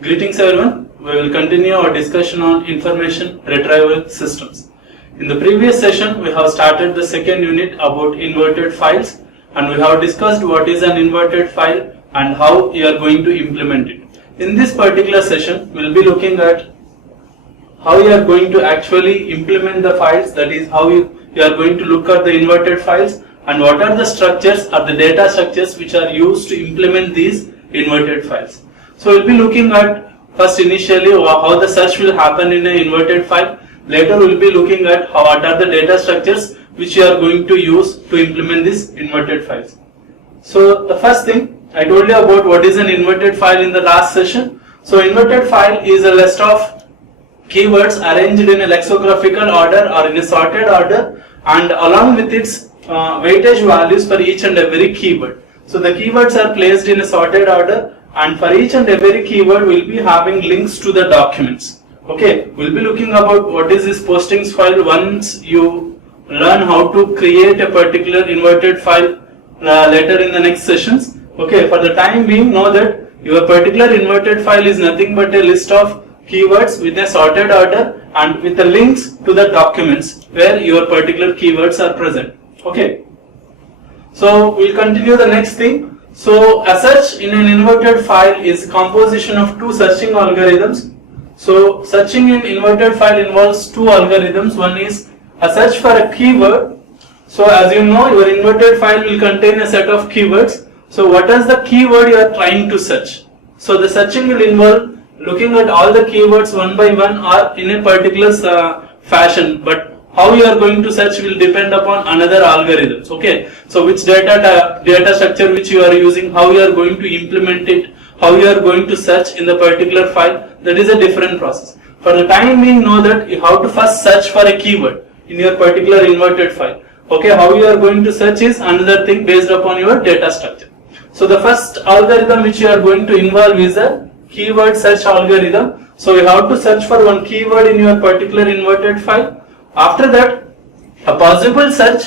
Greetings everyone, we will continue our discussion on information retrieval systems. In the previous session, we have started the second unit about inverted files, and we have discussed what is an inverted file and how you are going to implement it. In this particular session, we will be looking at how you are going to actually implement the files, that is how you are going to look at the inverted files and what are the structures or the data structures which are used to implement these inverted files. So we'll be looking at first initially how the search will happen in an inverted file. Later we'll be looking at what are the data structures which you are going to use to implement these inverted files. So the first thing, I told you about what is an inverted file in the last session. So inverted file is a list of keywords arranged in a lexicographical order or in a sorted order, and along with its weightage values for each and every keyword. So the keywords are placed in a sorted order, and for each and every keyword we'll be having links to the documents. Okay, we'll be looking about what is this postings file once you learn how to create a particular inverted file later in the next sessions. Okay, for the time being, know that your particular inverted file is nothing but a list of keywords with a sorted order and with the links to the documents where your particular keywords are present. Okay, so we'll continue the next thing. So a search in an inverted file is composition of two searching algorithms. So searching in inverted file involves two algorithms. One is a search for a keyword. So as you know, your inverted file will contain a set of keywords. So what is the keyword you are trying to search? So the searching will involve looking at all the keywords one by one or in a particular fashion, but how you are going to search will depend upon another algorithms. Okay, so which data structure which you are using, how you are going to implement it, how you are going to search in the particular file, that is a different process. For the time being, know that you have to first search for a keyword in your particular inverted file. Okay, how you are going to search is another thing based upon your data structure. So the first algorithm which you are going to involve is a keyword search algorithm. So you have to search for one keyword in your particular inverted file. After that, a possible search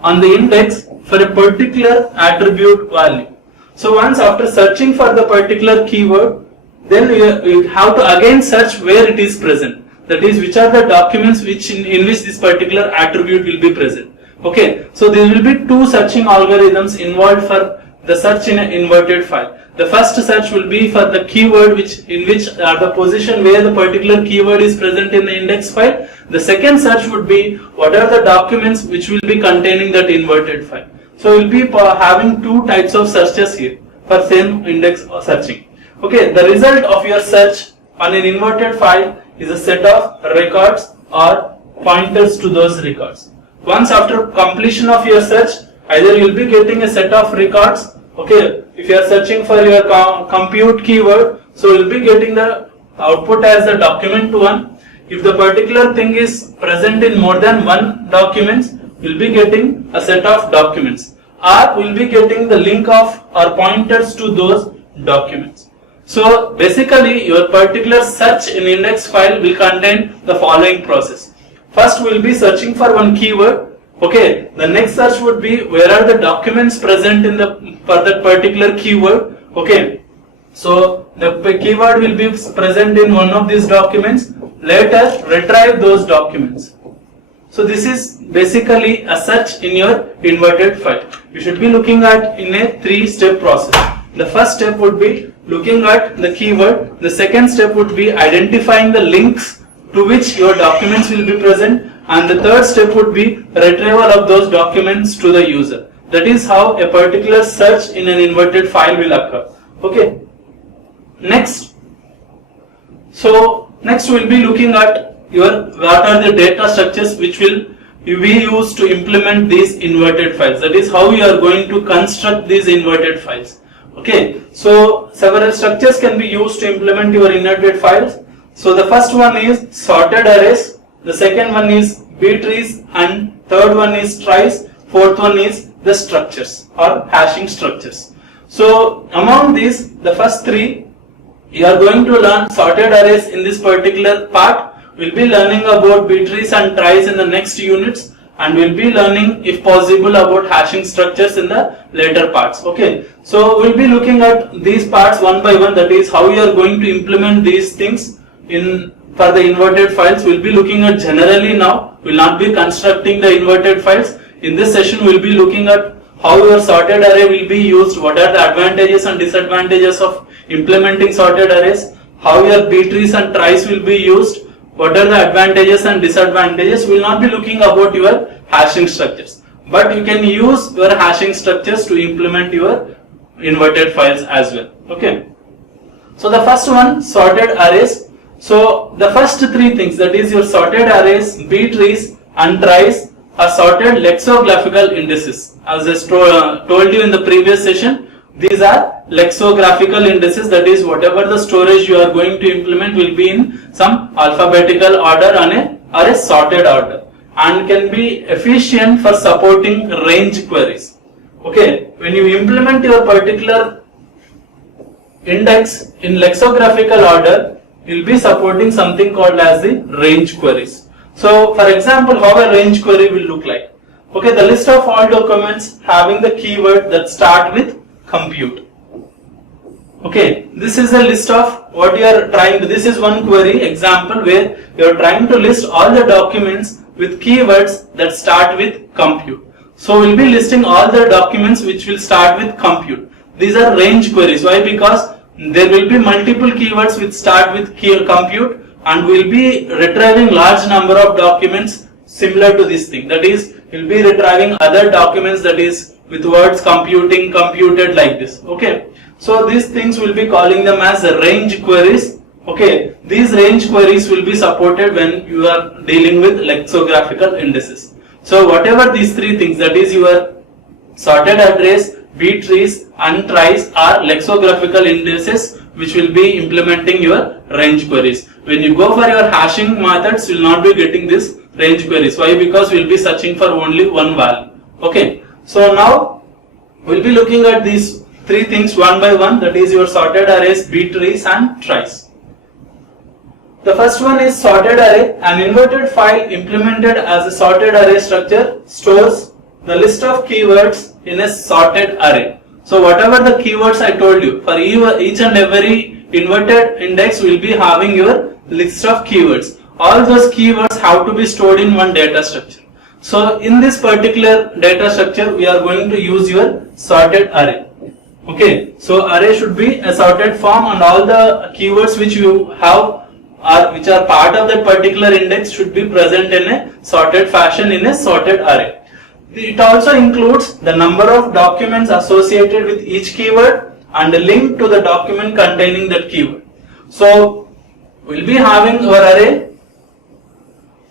on the index for a particular attribute value. So once after searching for the particular keyword, then you have to again search where it is present. That is, which are the documents which in which this particular attribute will be present. Okay, so there will be two searching algorithms involved for the search in an inverted file. The first search will be for the keyword in which the position where the particular keyword is present in the index file. The second search would be what are the documents which will be containing that inverted file. So we'll be having two types of searches here for same index searching. Okay, the result of your search on an inverted file is a set of records or pointers to those records. Once after completion of your search, either you will be getting a set of records. Okay, if you are searching for your compute keyword, so you will be getting the output as the document 1. If the particular thing is present in more than one document, you will be getting a set of documents, or we will be getting the link of or pointers to those documents. So basically your particular search in index file will contain the following process. First we will be searching for one keyword. Okay, the next search would be where are the documents present for that particular keyword. Okay, so the keyword will be present in one of these documents. Later retrieve those documents. So this is basically a search in your inverted file. You should be looking at in a 3-step process. The first step would be looking at the keyword. The second step would be identifying the links to which your documents will be present. And the third step would be retrieval of those documents to the user. That is how a particular search in an inverted file will occur. Okay. Next we'll be looking at what are the data structures which will be used to implement these inverted files. That is how you are going to construct these inverted files. Okay. So several structures can be used to implement your inverted files. So the first one is sorted arrays. The second one is B-trees, and third one is tries, fourth one is the structures or hashing structures. So among these, the first three, you are going to learn sorted arrays in this particular part. We'll be learning about B-trees and tries in the next units, and we'll be learning, if possible, about hashing structures in the later parts. Okay, so we'll be looking at these parts one by one, that is how you are going to implement these things in for the inverted files. We'll be looking at generally now, we'll not be constructing the inverted files. In this session, we'll be looking at how your sorted array will be used, what are the advantages and disadvantages of implementing sorted arrays, how your B trees and tries will be used, what are the advantages and disadvantages. We will not be looking about your hashing structures, but you can use your hashing structures to implement your inverted files as well. Okay, so the first one, sorted arrays. So the first three things, that is your sorted arrays, B trees and tries, are sorted lexicographical indices. As I told you in the previous session, these are lexicographical indices, that is whatever the storage you are going to implement will be in some alphabetical order or a sorted order, and can be efficient for supporting range queries. Okay, when you implement your particular index in lexicographical order, you will be supporting something called as the range queries. So for example, how a range query will look like. Okay, the list of all documents having the keyword that start with compute. Okay, this is a list of what you are trying to, this is one query example where you are trying to list all the documents with keywords that start with compute. So we'll be listing all the documents which will start with compute. These are range queries. Why? Because there will be multiple keywords which start with compute, and we will be retrieving large number of documents similar to this thing. That is, we will be retrieving other documents that is with words computing, computed, like this. Okay, so these things will be calling them as range queries. Okay, these range queries will be supported when you are dealing with lexicographical indices. So whatever these three things, that is your sorted arrays, B trees and tries, are lexicographical indices which will be implementing your range queries. When you go for your hashing methods, you will not be getting this range queries. Why? Because we will be searching for only one value. Okay, so now we will be looking at these three things one by one, that is your sorted arrays, B trees and tries. The first one is sorted array. An inverted file implemented as a sorted array structure stores the list of keywords in a sorted array. So whatever the keywords I told you, for each and every inverted index will be having your list of keywords. All those keywords have to be stored in one data structure. So in this particular data structure, we are going to use your sorted array. Okay, so array should be a sorted form, and all the keywords which you have which are part of that particular index should be present in a sorted fashion in a sorted array. It also includes the number of documents associated with each keyword and a link to the document containing that keyword. So we'll be having our array.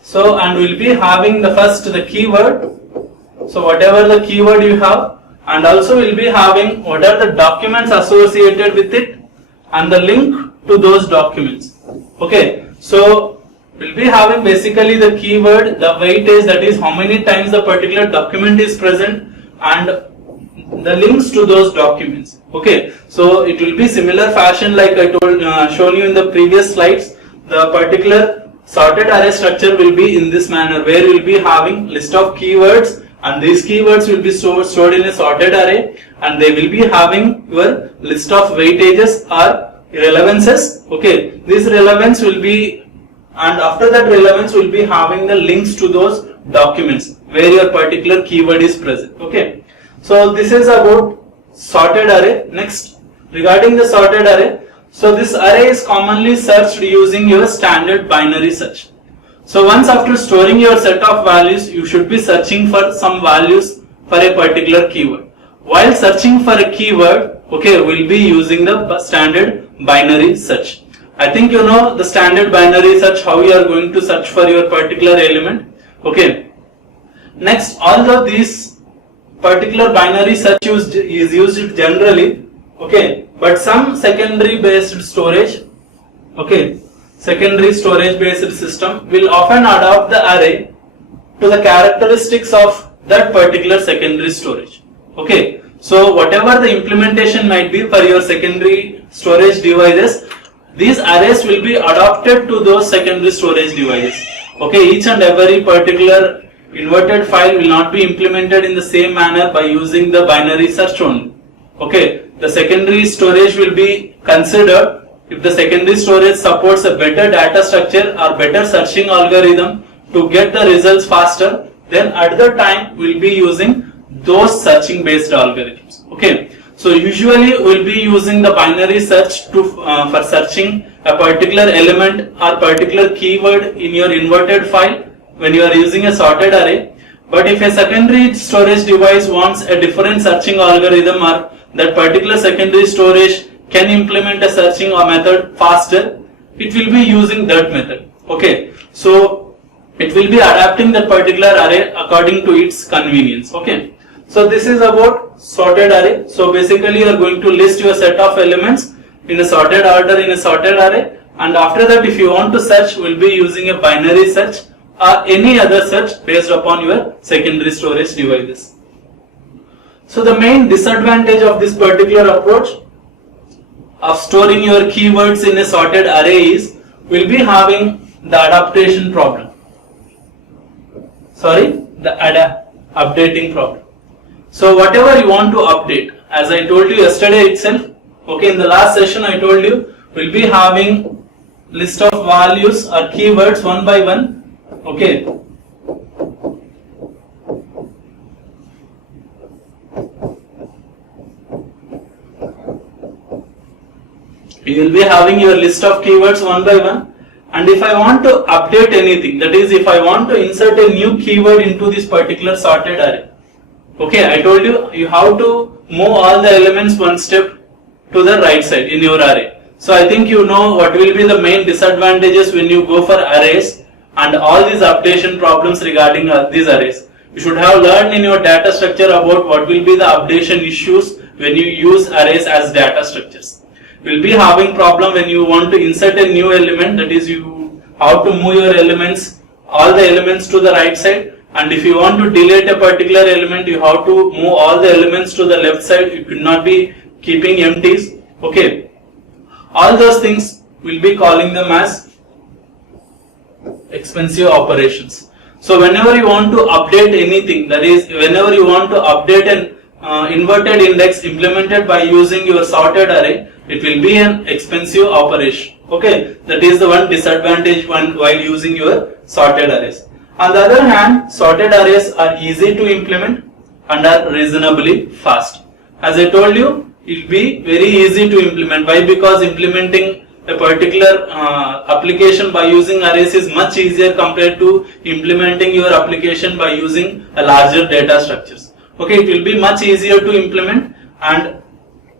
So, and we'll be having the keyword. So whatever the keyword you have, and also we'll be having what are the documents associated with it and the link to those documents. Okay, so we'll be having basically the keyword, the weightage, that is how many times the particular document is present, and the links to those documents. Okay, so it will be similar fashion like I shown you in the previous slides. The particular sorted array structure will be in this manner, where we will be having list of keywords, and these keywords will be stored in a sorted array, and they will be having your list of weightages or relevances. Okay, this relevance will be, and after that relevance will be having the links to those documents where your particular keyword is present. Okay, so this is about sorted array. Next, regarding the sorted array, so this array is commonly searched using your standard binary search. So once after storing your set of values, you should be searching for some values for a particular keyword. While searching for a keyword, okay, we'll be using the standard binary search. I think you know the standard binary search, how you are going to search for your particular element. Okay, next, although this particular binary search is used generally, okay, but some secondary based storage, okay, secondary storage based system will often adopt the array to the characteristics of that particular secondary storage. Okay, so whatever the implementation might be for your secondary storage devices, these arrays will be adapted to those secondary storage devices. Okay, each and every particular inverted file will not be implemented in the same manner by using the binary search only. Okay, the secondary storage will be considered if the secondary storage supports a better data structure or better searching algorithm to get the results faster, then at the time we'll be using those searching based algorithms. Okay, so usually we'll be using the binary search to for searching a particular element or particular keyword in your inverted file when you are using a sorted array. But if a secondary storage device wants a different searching algorithm, or that particular secondary storage can implement a searching method faster, it will be using that method. Okay, so it will be adapting that particular array according to its convenience. Okay, so this is about sorted array. So basically you are going to list your set of elements in a sorted order in a sorted array, and after that if you want to search, we'll be using a binary search or any other search based upon your secondary storage devices. So the main disadvantage of this particular approach of storing your keywords in a sorted array is we'll be having the adaptation problem. The updating problem. So whatever you want to update, as I told you yesterday itself, okay, in the last session I told you we'll be having list of values or keywords one by one. Okay, you will be having your list of keywords one by one, and if I want to update anything, that is if I want to insert a new keyword into this particular sorted array, okay, I told you you have to move all the elements one step to the right side in your array. So I think you know what will be the main disadvantages when you go for arrays and all these updation problems regarding these arrays. You should have learned in your data structure about what will be the updation issues when you use arrays as data structures. You will be having problem when you want to insert a new element, that is you have to move your elements, all the elements to the right side, and if you want to delete a particular element, you have to move all the elements to the left side. You could not be keeping empties. Okay, all those things we'll be calling them as expensive operations. So whenever you want to update anything, that is whenever you want to update an inverted index implemented by using your sorted array, it will be an expensive operation. Okay, that is the one disadvantage while using your sorted arrays. On the other hand, sorted arrays are easy to implement and are reasonably fast. As I told you, it will be very easy to implement. Why? Because implementing a particular application by using arrays is much easier compared to implementing your application by using a larger data structures. Okay, it will be much easier to implement and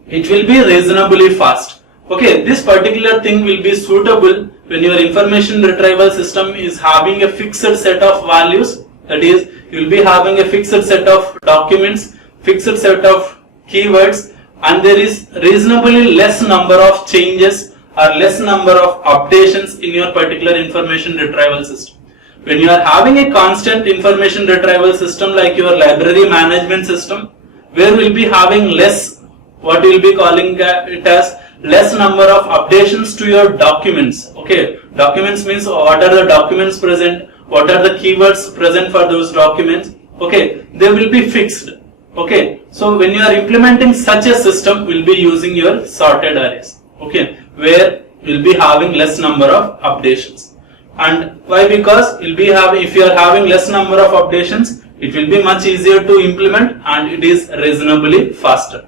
it will be reasonably fast. Okay, this particular thing will be suitable when your information retrieval system is having a fixed set of values, that is you will be having a fixed set of documents, fixed set of keywords, and there is reasonably less number of changes or less number of updations in your particular information retrieval system. When you are having a constant information retrieval system like your library management system, where we will be having less, what we will be calling it as less number of updations to your documents. Okay, documents means what are the documents present, what are the keywords present for those documents. Okay, they will be fixed. Okay, so when you are implementing such a system, we will be using your sorted arrays. Okay, where we will be having less number of updations. And why? Because you'll be having, if you are having less number of updations, it will be much easier to implement and it is reasonably faster.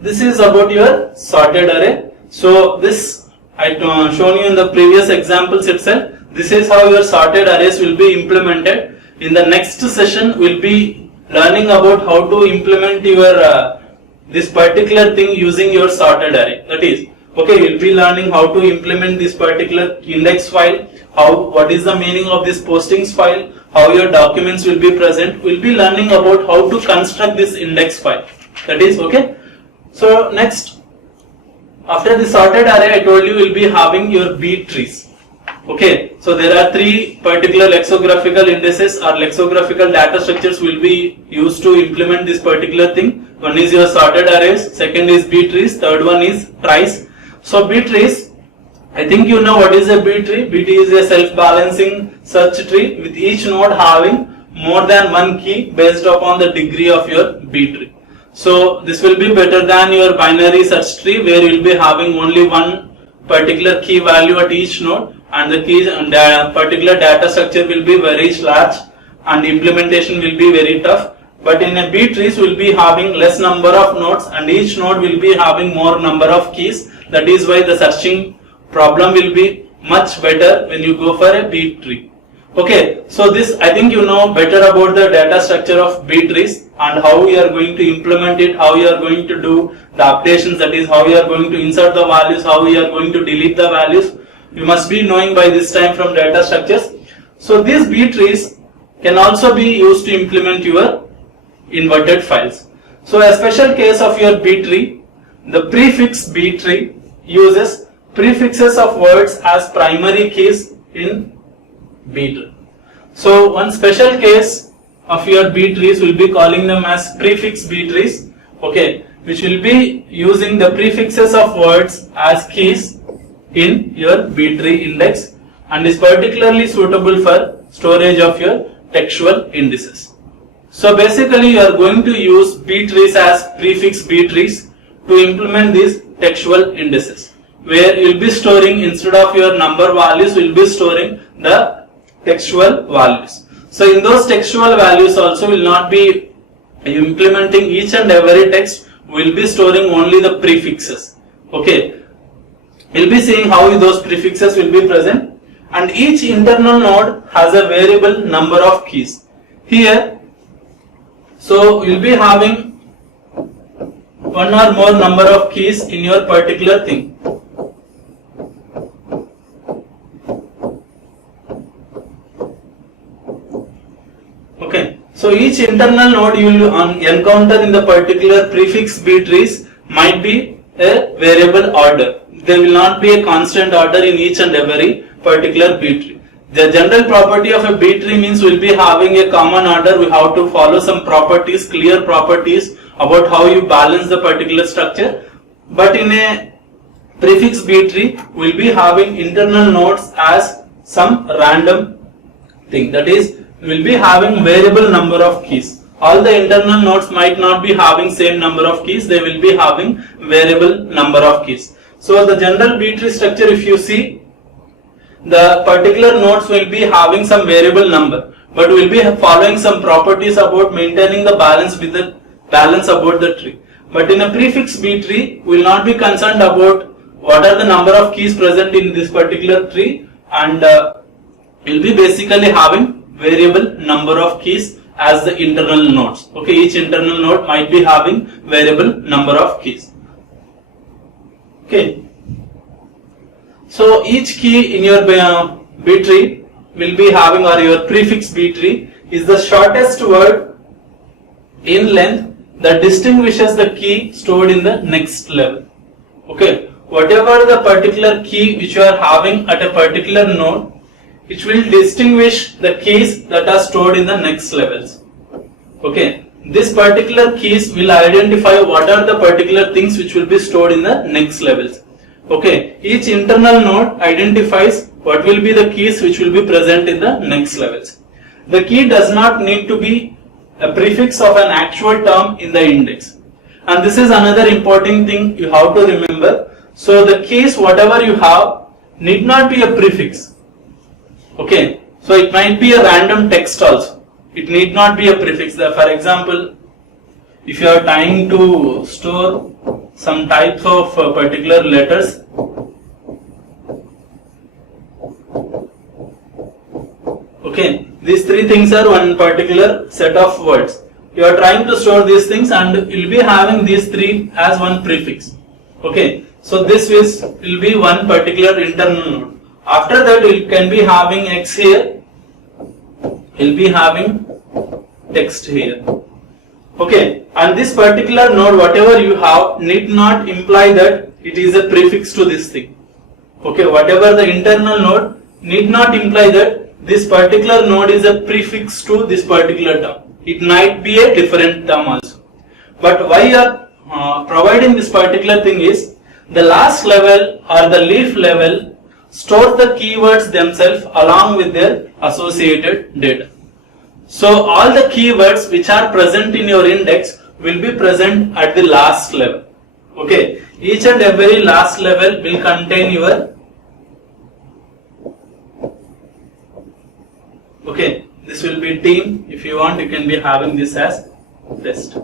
This is about your sorted array. So this I shown you in the previous examples itself. This is how your sorted arrays will be implemented. In the next session, we'll be learning about how to implement your this particular thing using your sorted array. That is, okay, we'll be learning how to implement this particular index file, what is the meaning of this postings file, how your documents will be present. We'll be learning about how to construct this index file. That is, okay. So next, after the sorted array, I told you we'll be having your B trees. Okay, so there are three particular lexicographical indices or lexicographical data structures will be used to implement this particular thing. One is your sorted arrays, second is B trees, third one is tries. So B trees, I think you know what is a B tree. B tree is a self-balancing search tree with each node having more than one key based upon the degree of your B tree. So this will be better than your binary search tree where you will be having only one particular key value at each node, and the keys and particular data structure will be very large and implementation will be very tough. But in a B trees we will be having less number of nodes and each node will be having more number of keys. That is why the searching problem will be much better when you go for a B tree. Okay, so this I think you know better about the data structure of B trees and how you are going to implement it, how you are going to do the updations, that is how you are going to insert the values, how you are going to delete the values. You must be knowing by this time from data structures. So these B trees can also be used to implement your inverted files. So a special case of your B tree, the prefix B tree uses prefixes of words as primary keys in B tree. So one special case of your B trees will be calling them as prefix B trees, okay, which will be using the prefixes of words as keys in your B tree index and is particularly suitable for storage of your textual indices. So basically you are going to use B trees as prefix B trees to implement these textual indices, where you will be storing, instead of your number values, you will be storing the textual values. So in those textual values also will not be implementing each and every text, we will be storing only the prefixes. Okay, we will be seeing how those prefixes will be present, and each internal node has a variable number of keys. Here, so you will be having one or more number of keys in your particular thing. Okay, so each internal node you will encounter in the particular prefix B trees might be a variable order. There will not be a constant order in each and every particular B tree. The general property of a B tree means we will be having a common order. We have to follow some properties, clear properties about how you balance the particular structure. But in a prefix B tree, we will be having internal nodes as some random thing. That is, we will be having variable number of keys. All the internal nodes might not be having same number of keys. They will be having variable number of keys. So the general B tree structure, if you see, the particular nodes will be having some variable number, but we will be following some properties about maintaining the balance with the balance about the tree. But in a prefix B tree, we will not be concerned about what are the number of keys present in this particular tree, and we will be basically having variable number of keys as the internal nodes. Okay, each internal node might be having variable number of keys. Okay. So each key in your B tree will be having, or your prefix B tree is the shortest word in length that distinguishes the key stored in the next level. Okay, whatever the particular key which you are having at a particular node, it will distinguish the keys that are stored in the next levels. Okay, this particular keys will identify what are the particular things which will be stored in the next levels. Okay, each internal node identifies what will be the keys which will be present in the next levels. The key does not need to be a prefix of an actual term in the index. And this is another important thing you have to remember. So the keys whatever you have need not be a prefix. Okay, so it might be a random text also. It need not be a prefix. For example, if you are trying to store some types of particular letters, okay, these three things are one particular set of words. You are trying to store these things and you will be having these three as one prefix. Okay, so this will be one particular internal node. After that, you can be having X here, you will be having text here. Okay, and this particular node whatever you have need not imply that it is a prefix to this thing. Okay, whatever the internal node need not imply that this particular node is a prefix to this particular term. It might be a different term also. But why you are providing this particular thing is the last level or the leaf level store the keywords themselves along with their associated data. So all the keywords which are present in your index will be present at the last level. Okay, each and every last level will contain your, okay, this will be team. If you want, you can be having this as test.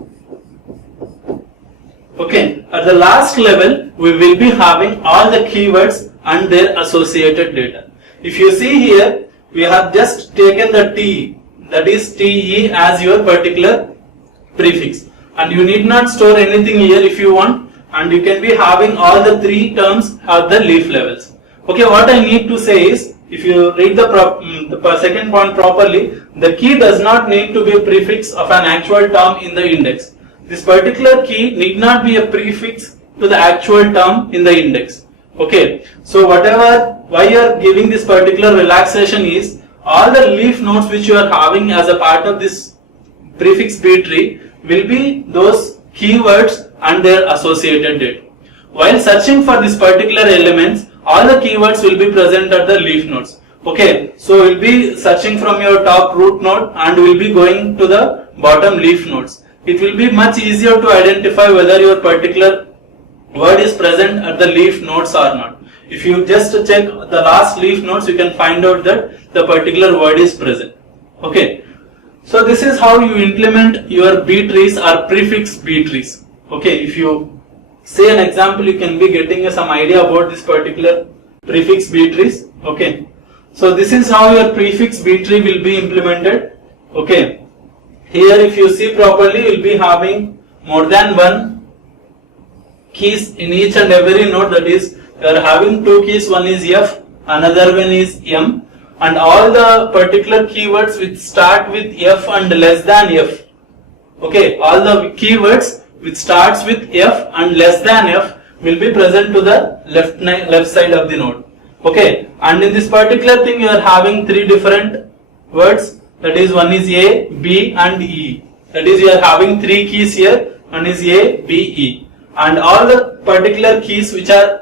Okay, at the last level we will be having all the keywords and their associated data. If you see here, we have just taken the T, that is TE, as your particular prefix, and you need not store anything here if you want, and you can be having all the three terms at the leaf levels. Okay, what I need to say is, if you read the second point properly, the key does not need to be a prefix of an actual term in the index. This particular key need not be a prefix to the actual term in the index. Okay, so why you are giving this particular relaxation is, all the leaf nodes which you are having as a part of this prefix B tree will be those keywords and their associated data. While searching for this particular elements, all the keywords will be present at the leaf nodes. Okay, so we'll be searching from your top root node and we'll be going to the bottom leaf nodes. It will be much easier to identify whether your particular word is present at the leaf nodes or not. If you just check the last leaf nodes, you can find out that the particular word is present. Okay, so this is how you implement your B trees or prefix B trees. Okay, if you say an example, you can be getting some idea about this particular prefix B trees. Okay, so this is how your prefix B tree will be implemented. Okay, here if you see properly, you will be having more than one keys in each and every node. That is, you are having two keys, one is F, another one is M, and all the particular keywords which start with F and less than F. Okay, all the keywords which starts with F and less than F will be present to the left side of the node. Okay, and in this particular thing you are having three different words, that is, one is A, B and E. That is, you are having three keys here, one is A, B, E, and all the particular keys which are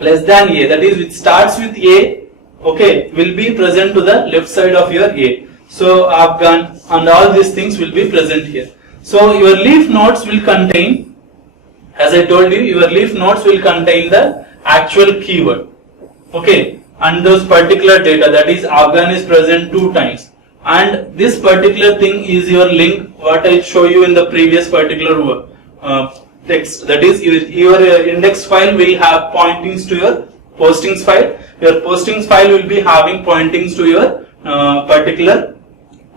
less than A, that is, which starts with A, okay, will be present to the left side of your A. So Afghan and all these things will be present here. So your leaf nodes will contain, as I told you, your leaf nodes will contain the actual keyword. Okay, and those particular data, that is, Afghan is present 2 times, and this particular thing is your link, what I show you in the previous particular text. That is, your index file will have pointings to your postings file. Your postings file will be having pointings to your particular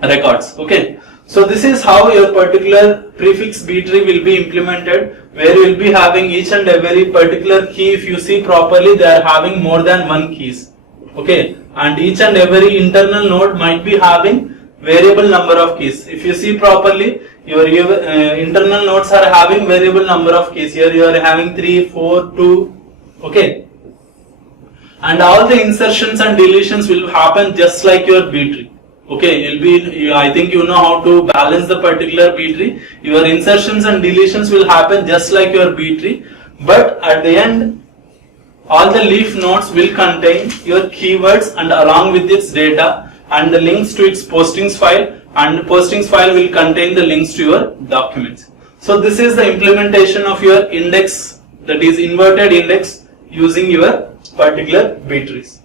records. Okay, so this is how your particular prefix B tree will be implemented, where you will be having each and every particular key. If you see properly, they are having more than one keys. Okay, and each and every internal node might be having variable number of keys. If you see properly, your internal nodes are having variable number of keys. Here you are having 3, 4, 2. Okay, and all the insertions and deletions will happen just like your B tree. Okay, I think you know how to balance the particular B tree. Your insertions and deletions will happen just like your B tree, but at the end, all the leaf nodes will contain your keywords and along with its data and the links to its postings file, and the postings file will contain the links to your documents. So this is the implementation of your index, that is inverted index, using your particular B trees.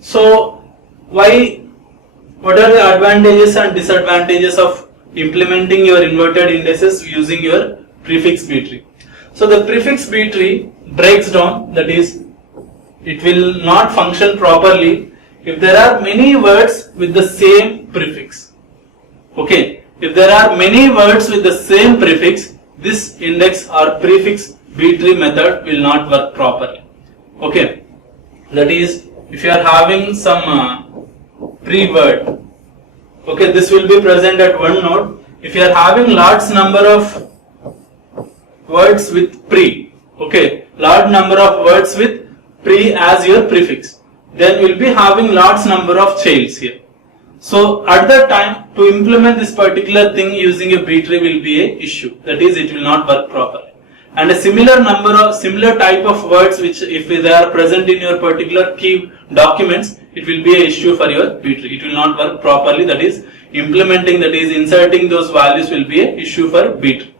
So what are the advantages and disadvantages of implementing your inverted indices using your prefix B tree? So the prefix B tree breaks down, that is, it will not function properly if there are many words with the same prefix. Okay, if there are many words with the same prefix, this index or prefix B tree method will not work properly. Okay, that is, if you are having some pre-word, okay, this will be present at one node. If you are having large number of words with pre, okay, large number of words with pre as your prefix, then we will be having large number of childs here. So at that time, to implement this particular thing using a B tree will be a issue, that is, it will not work properly. and a similar type of words which if they are present in your particular key documents, it will be an issue for your B tree. It will not work properly, that is implementing, that is inserting those values will be an issue for B tree.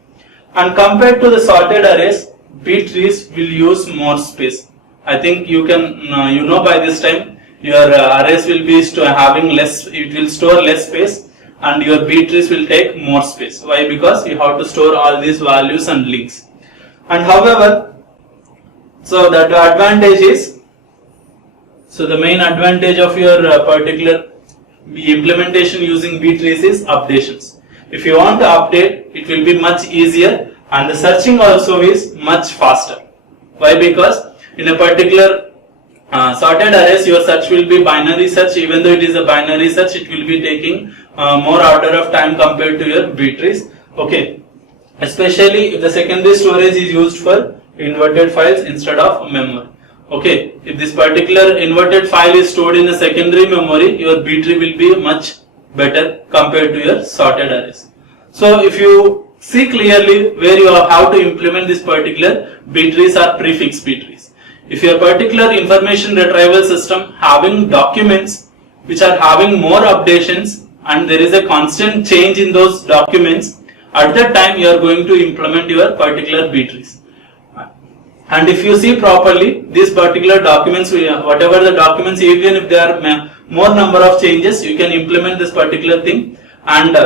And compared to the sorted arrays, B trees will use more space. I think you can you know by this time your arrays will be having less, it will store less space, and your B trees will take more space. Why? Because you have to store all these values and links. And however, so that advantage is, so the main advantage of your particular implementation using B trees is updations. If you want to update, it will be much easier, and the searching also is much faster. Why? Because in a particular sorted arrays, your search will be binary search. Even though it is a binary search, it will be taking more order of time compared to your B trees. Okay, especially if the secondary storage is used for inverted files instead of memory. Okay, if this particular inverted file is stored in a secondary memory, your B tree will be much better compared to your sorted arrays. So if you see clearly where you have to implement this particular B trees or prefix B trees. If your particular information retrieval system having documents which are having more updations and there is a constant change in those documents, at that time you are going to implement your particular B trees. And if you see properly, these particular documents, whatever the documents, even if there are more number of changes, you can implement this particular thing. And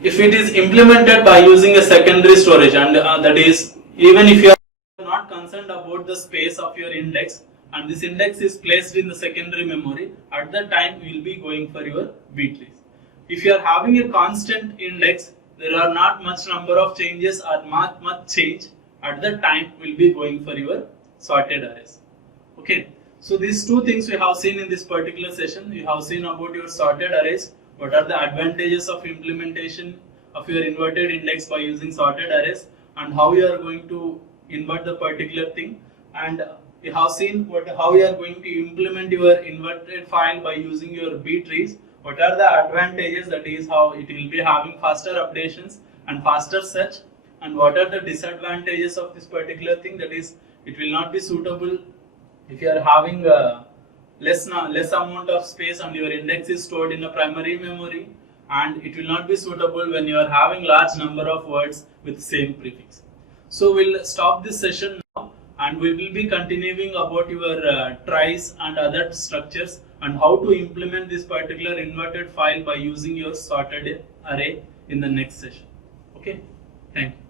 if it is implemented by using a secondary storage, and that is, even if you are not concerned about the space of your index, and this index is placed in the secondary memory, at that time you will be going for your B trees. If you are having a constant index, there are not much number of changes or not much change, at that time will be going for your sorted arrays. Okay, so these two things we have seen in this particular session. You have seen about your sorted arrays, what are the advantages of implementation of your inverted index by using sorted arrays, and how you are going to invert the particular thing, and you have seen how you are going to implement your inverted file by using your B trees. What are the advantages, that is how it will be having faster updations and faster search, and what are the disadvantages of this particular thing, that is it will not be suitable if you are having less amount of space and your index is stored in a primary memory, and it will not be suitable when you are having large number of words with same prefix. So we'll stop this session now, and we will be continuing about your tries and other structures and how to implement this particular inverted file by using your sorted array in the next session. Okay, thank you.